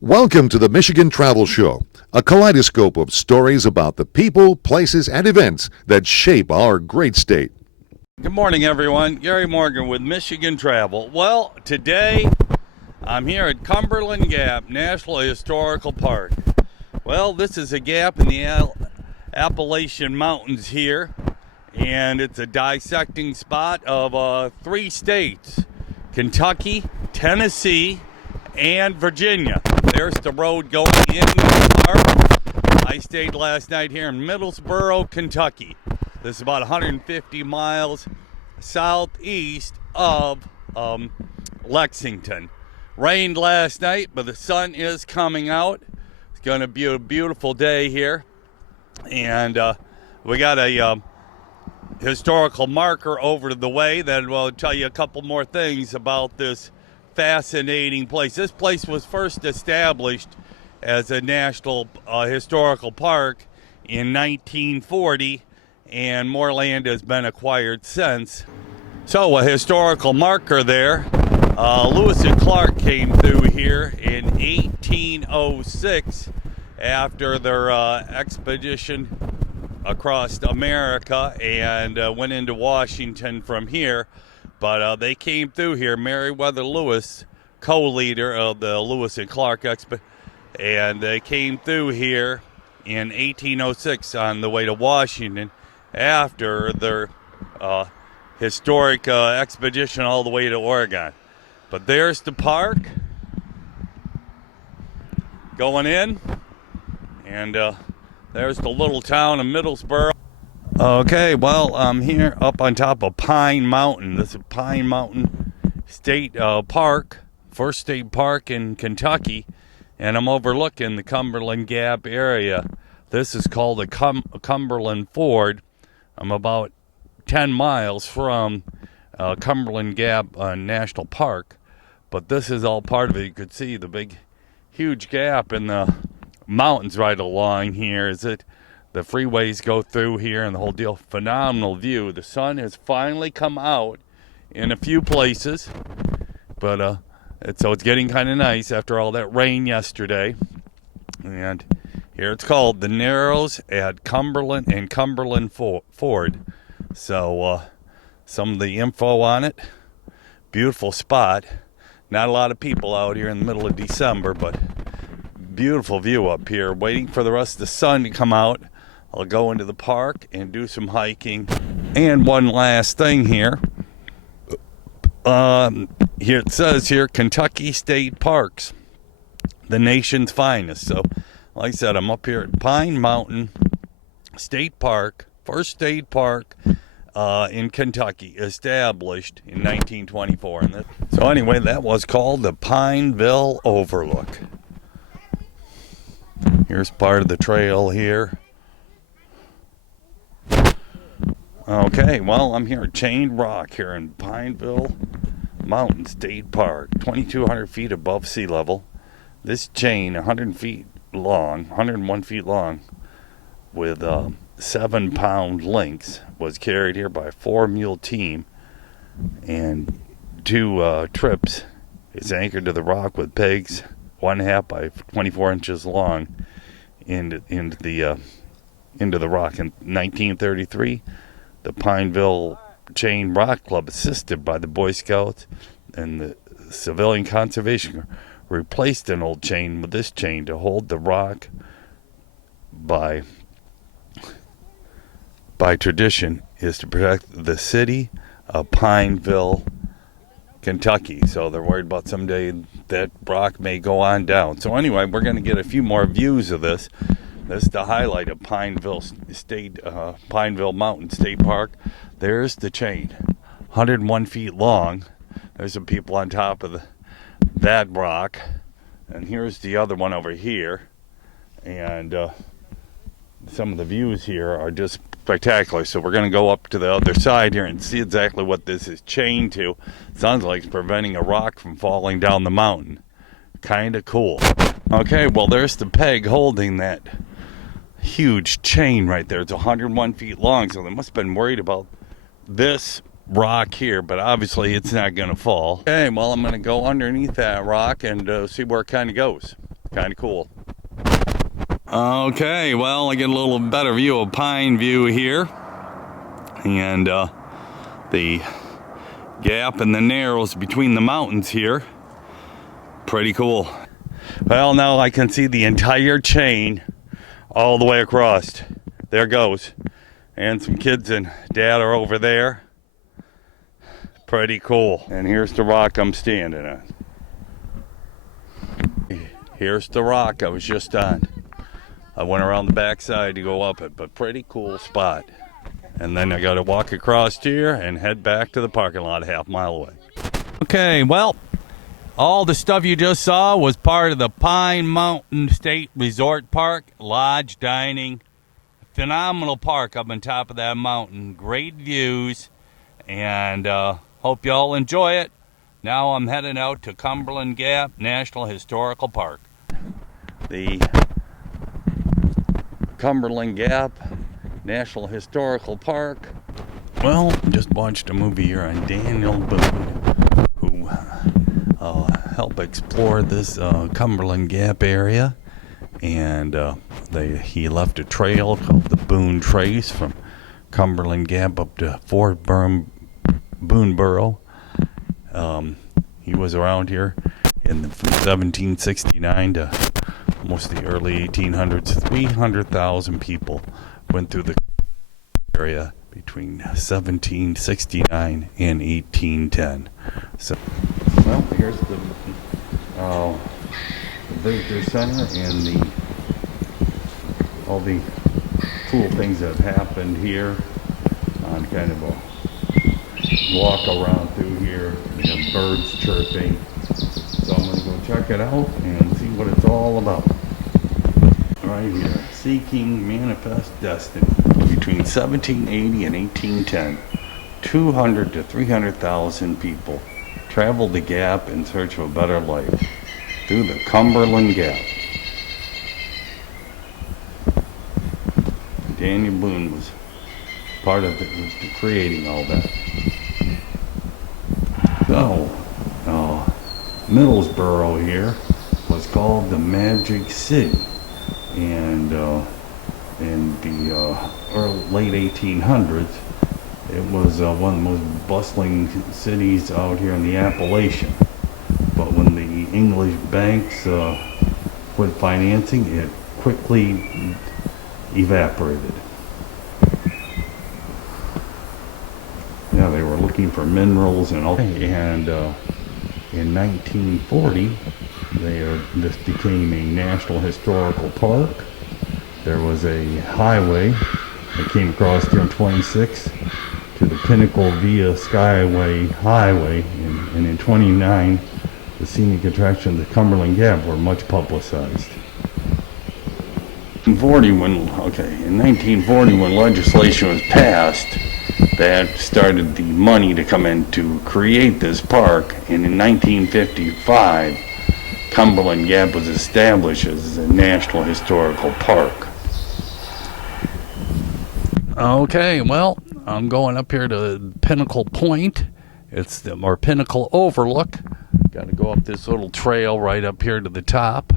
Welcome to the Michigan Travel Show, a kaleidoscope of stories about the people, places, and events that shape our great state. Good morning, everyone. Gary Morgan with Michigan Travel. Well, today I'm here at Cumberland Gap National Historical Park. Well, this is a gap in the Appalachian Mountains here, and it's a dissecting spot of 3 states: Kentucky, Tennessee, and Virginia. There's the road going into the park. I stayed last night here in Middlesboro, Kentucky. This is about 150 miles southeast of Lexington. Rained last night, but the sun is coming out. It's going to be a beautiful day here. And we got a historical marker over the way that will tell you a couple more things about this fascinating place. This place was first established as a national historical park in 1940, and more land has been acquired since. So a historical marker there. Lewis and Clark came through here in 1806 after their expedition across America and went into Washington from here. But they came through here. Meriwether Lewis, co-leader of the Lewis and Clark expedition, and they came through here in 1806 on the way to Washington after their historic expedition all the way to Oregon. But there's the park going in, and there's the little town of Middlesboro. Okay, well, I'm here up on top of Pine Mountain. This is Pine Mountain State Park, first state park in Kentucky, and I'm overlooking the Cumberland Gap area. This is called the Cumberland Ford. I'm about 10 miles from Cumberland Gap National Park, but this is all part of it. You could see the big, huge gap in the mountains right along here. The freeways go through here and the whole deal. Phenomenal view. The sun has finally come out in a few places, but so it's getting kind of nice after all that rain yesterday. And here it's called the Narrows at Cumberland and Cumberland Ford. So some of the info on it. Beautiful spot. Not a lot of people out here in the middle of December, but beautiful view up here. Waiting for the rest of the sun to come out. I'll go into the park and do some hiking. And one last thing here. Here it says here, Kentucky State Parks, the nation's finest. So, like I said, I'm up here at Pine Mountain State Park, first state park in Kentucky, established in 1924. And so anyway, that was called the Pineville Overlook. Here's part of the trail here. Okay, well, I'm here at Chained Rock here in Pineville Mountain State Park, 2,200 feet above sea level. This chain, 100 feet long, 101 feet long, with 7-pound links, was carried here by a 4-mule team and 2 trips. It's anchored to the rock with pegs 1/2 by 24 inches long into the rock. In 1933, the Pineville Chain Rock Club, assisted by the Boy Scouts and the Civilian Conservation Corps, replaced an old chain with this chain to hold the rock by tradition is to protect the city of Pineville, Kentucky. So they're worried about someday that rock may go on down. So anyway, we're going to get a few more views of this. This is the highlight of Pineville Mountain State Park. There's the chain, 101 feet long. There's some people on top of that rock. And here's the other one over here. And some of the views here are just spectacular. So we're going to go up to the other side here and see exactly what this is chained to. Sounds like it's preventing a rock from falling down the mountain. Kind of cool. Okay, well, there's the peg holding that huge chain right there. It's 101 feet long, so they must have been worried about this rock here, but obviously it's not going to fall. Okay, well, I'm going to go underneath that rock and see where it kind of goes. Kind of cool. Okay, well, I get a little better view of Pine View here. And the gap and the narrows between the mountains here. Pretty cool. Well, now I can see the entire chain all the way across. There it goes. And some kids and dad are over there. Pretty cool. And here's the rock I'm standing on. Here's the rock I was just on. I went around the backside to go up it, but pretty cool spot. And then I got to walk across here and head back to the parking lot a half-mile away. Okay, well, all the stuff you just saw was part of the Pine Mountain State Resort Park, lodge, dining. Phenomenal park up on top of that mountain. Great views, and hope you all enjoy it. Now I'm heading out to Cumberland Gap National Historical Park. The Cumberland Gap National Historical Park. Well, just watched a movie here on Daniel Boone, who helped explore this Cumberland Gap area, and he left a trail called the Boone Trace from Cumberland Gap up to Fort Boonesboro. He was around here from 1769 to almost the early 1800s. 300,000 people went through the area between 1769 and 1810. So, well, here's the visitor center and all the cool things that have happened here on kind of a walk around through here. We have birds chirping. So I'm going to go check it out and see what it's all about. Right here, Seeking Manifest Destiny. Between 1780 and 1810, 200 to 300,000 people traveled the Gap in search of a better life through the Cumberland Gap. Daniel Boone was part of creating all that. So, Middlesboro here was called the Magic City, and in the late 1800s, it was one of the most bustling cities out here in the Appalachian. But when the English banks quit financing, it quickly evaporated. Yeah, they were looking for minerals and all. And in 1940, this became a National Historical Park. There was a highway that came across here on 26 to the Pinnacle via Skyway Highway, and in 29, the scenic attractions of the Cumberland Gap were much publicized. In 1940, when legislation was passed, that started the money to come in to create this park, and in 1955, Cumberland Gap was established as a National Historical Park. Okay, well, I'm going up here to Pinnacle Point. It's or Pinnacle Overlook. Got to go up this little trail right up here to the top,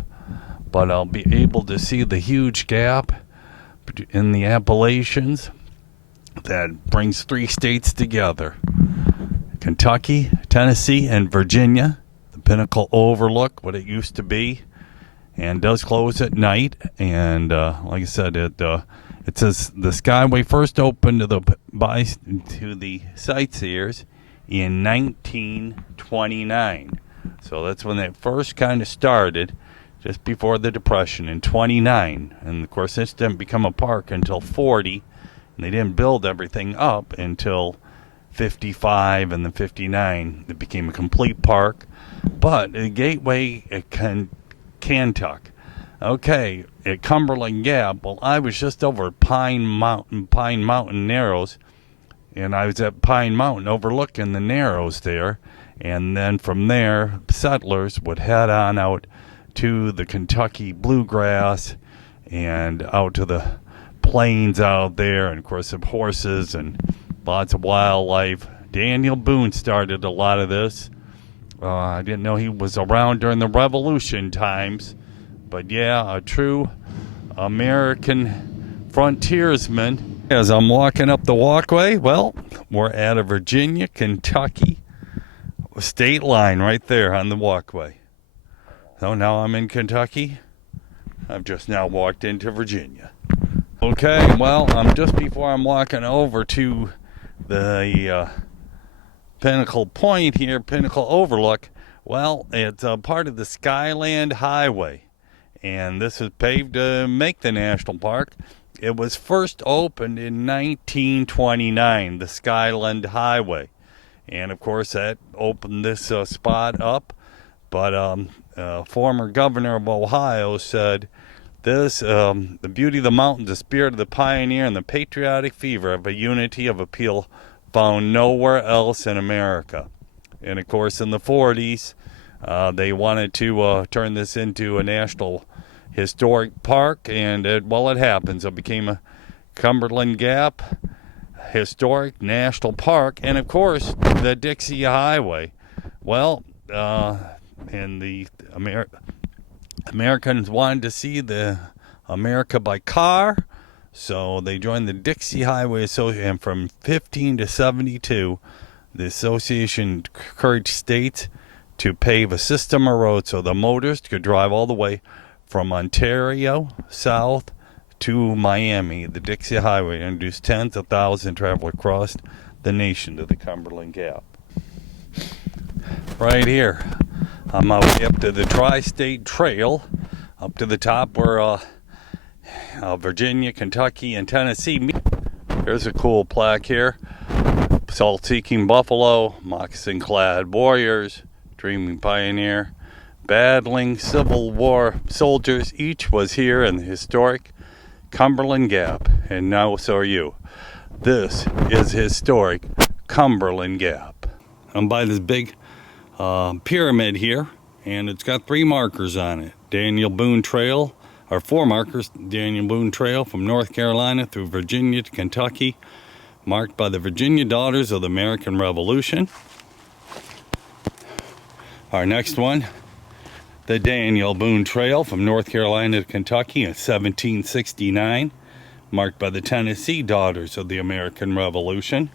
but I'll be able to see the huge gap in the Appalachians that brings 3 states together: Kentucky, Tennessee, and Virginia. The Pinnacle Overlook, what it used to be, and does close at night. And like I said, it says the Skyway first opened to the sightseers in 1929. So that's when it first kind of started, just before the Depression in 29. And of course, this didn't become a park until 40, and they didn't build everything up until 55 and then 59. It became a complete park. But the gateway at Kentuck. Okay, at Cumberland Gap, well, I was just over Pine Mountain Narrows, and I was at Pine Mountain overlooking the Narrows there, and then from there, settlers would head on out to the Kentucky bluegrass and out to the plains out there, and of course some horses and lots of wildlife. Daniel Boone started a lot of this. I didn't know he was around during the Revolution times, But yeah, a true American frontiersman. As I'm walking up the walkway, well, we're at a Virginia-Kentucky state line right there on the walkway. So now I'm in Kentucky. I've just now walked into Virginia. Okay, well, just before I'm walking over to the Pinnacle Point here, Pinnacle Overlook. Well, it's a part of the Skyland Highway, and this is paved to make the national park. It was first opened in 1929, the Skyland Highway, and of course that opened this spot up. But former governor of Ohio said this, the beauty of the mountains, the spirit of the pioneer, and the patriotic fever of a unity of appeal found nowhere else in America. And of course in the 40s, they wanted to turn this into a national historic park, and it happens. It became a Cumberland Gap Historic National Park, and of course the Dixie Highway. Well, and the Americans wanted to see the America by car, so they joined the Dixie Highway Association. And from 15 to 72, the association encouraged states to pave a system of roads so the motorists could drive all the way from Ontario south to Miami. The Dixie Highway introduced tens of thousands travel across the nation to the Cumberland Gap. Right here, I'm way up to the Tri-State Trail, up to the top where Virginia, Kentucky, and Tennessee meet. Here's a cool plaque here. Salt-seeking buffalo, moccasin-clad warriors, dreaming pioneer, battling Civil War soldiers. Each was here in the historic Cumberland Gap, and now so are you. This is historic Cumberland Gap. I'm by this big pyramid here, and it's got 3 markers on it. Daniel Boone Trail, or 4 markers. Daniel Boone Trail from North Carolina through Virginia to Kentucky, marked by the Virginia Daughters of the American Revolution. Our next one, the Daniel Boone Trail from North Carolina to Kentucky in 1769, marked by the Tennessee Daughters of the American Revolution.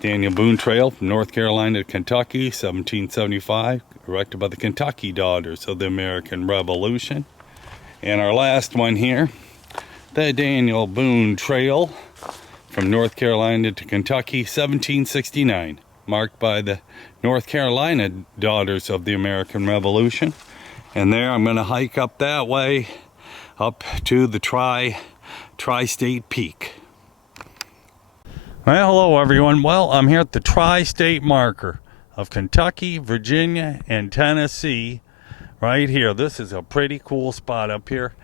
Daniel Boone Trail from North Carolina to Kentucky, 1775, erected by the Kentucky Daughters of the American Revolution. And our last one here, the Daniel Boone Trail from North Carolina to Kentucky, 1769, marked by the North Carolina Daughters of the American Revolution. And there I'm going to hike up that way, up to the Tri-State Peak. Well, hello everyone. Well, I'm here at the Tri-State marker of Kentucky, Virginia, and Tennessee. Right here. This is a pretty cool spot up here.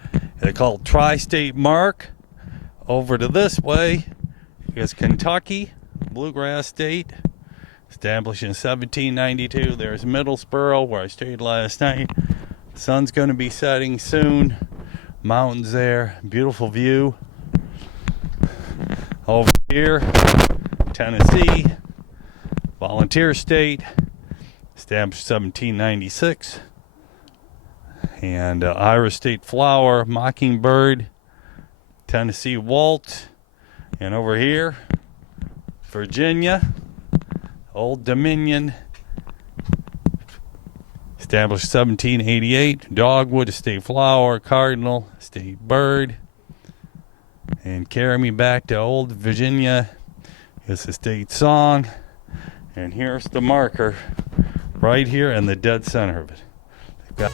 They call it Tri-State Mark. Over to this way is Kentucky, Bluegrass State, established in 1792. There's Middlesboro, where I stayed last night. The sun's going to be setting soon. Mountains there, beautiful view. Over here, Tennessee, volunteer state, established 1796. And Irish State Flower, Mockingbird, Tennessee Waltz. And over here, Virginia, Old Dominion, established 1788. Dogwood, State Flower, Cardinal, State Bird. And Carry Me Back to Old Virginia is the state song. And here's the marker right here in the dead center of it. They've got